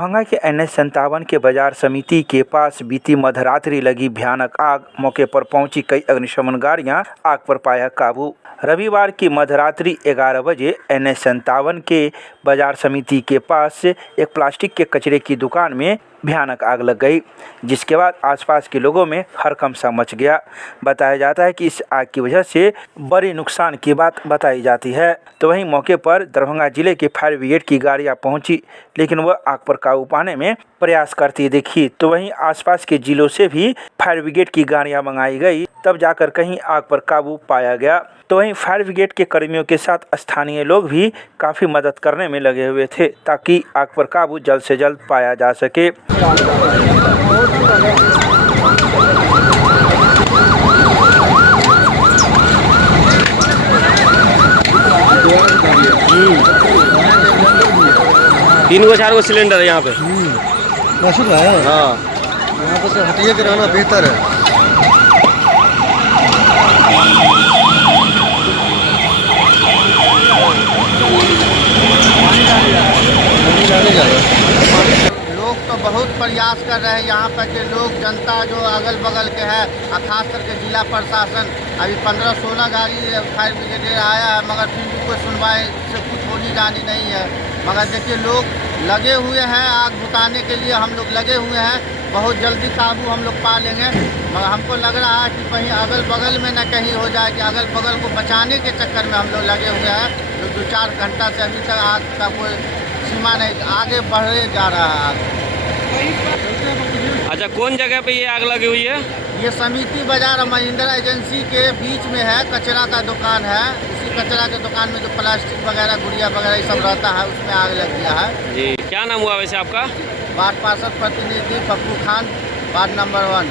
दरभंगा के NH57 के बाजार समिति के पास बीती मध्यरात्रि लगी भयानक आग। मौके पर पहुंची कई अग्निशमन गाड़ियां, आग पर पाया काबू। रविवार की मध्यरात्रि 11 बजे NH57 के बाजार समिति के पास एक प्लास्टिक के कचरे की दुकान में भयानक आग लग गई, जिसके बाद आसपास के लोगों में हड़कंप सा मच गया। बताया जाता है कि इस आग की वजह से बड़े नुकसान की बात बताई जाती है। तो वहीं मौके पर दरभंगा जिले के फायर ब्रिगेड की गाड़ियां पहुंची, लेकिन वह आग पर काबू पाने में प्रयास करती दिखी। तो वहीं आसपास के जिलों से भी फायर ब्रिगेड की गाड़ियां मंगाई गई, तब जाकर कहीं आग पर काबू पाया गया। तो वहीं फायर ब्रिगेड के कर्मियों के साथ स्थानीय लोग भी काफ़ी मदद करने में लगे हुए थे, ताकि आग पर काबू जल्द से जल्द पाया जा सके। तीन गो 4 गो सिलेंडर है यहाँ पे। हाँ, यहाँ पर से हटिए के रहना बेहतर है। लोग तो बहुत प्रयास कर रहे हैं यहाँ पर के लोग, जनता जो अगल बगल के है, और खास करके जिला प्रशासन। अभी 15-16 गाड़ी फायर ब्रिगेड आया है, मगर फिर भी कोई सुनवाई से कुछ होनी जानी नहीं है। मगर देखिए लोग लगे हुए हैं, आग बुताने के लिए हम लोग लगे हुए हैं। बहुत जल्दी काबू हम लोग पा लेंगे। मगर हमको लग रहा है कि कहीं अगल बगल में न कहीं हो जाए कि अगल बगल को बचाने के चक्कर में हम लोग लगे हुए हैं। जो 2-4 घंटा से अभी तक आग का कोई सीमा नहीं, आगे बढ़े जा रहा है आग। अच्छा, कौन जगह पे ये आग लगी हुई है? ये समिति बाजार महिंद्रा एजेंसी के बीच में है, कचरा का दुकान है। उसी कचरा के दुकान में जो प्लास्टिक वगैरह, गुड़िया वगैरह ये सब रहता है, उसमें आग लग गया है। जी, क्या नाम हुआ वैसे आपका? वार्ड पार्षद प्रतिनिधि पप्पू खान, वार्ड नंबर 1।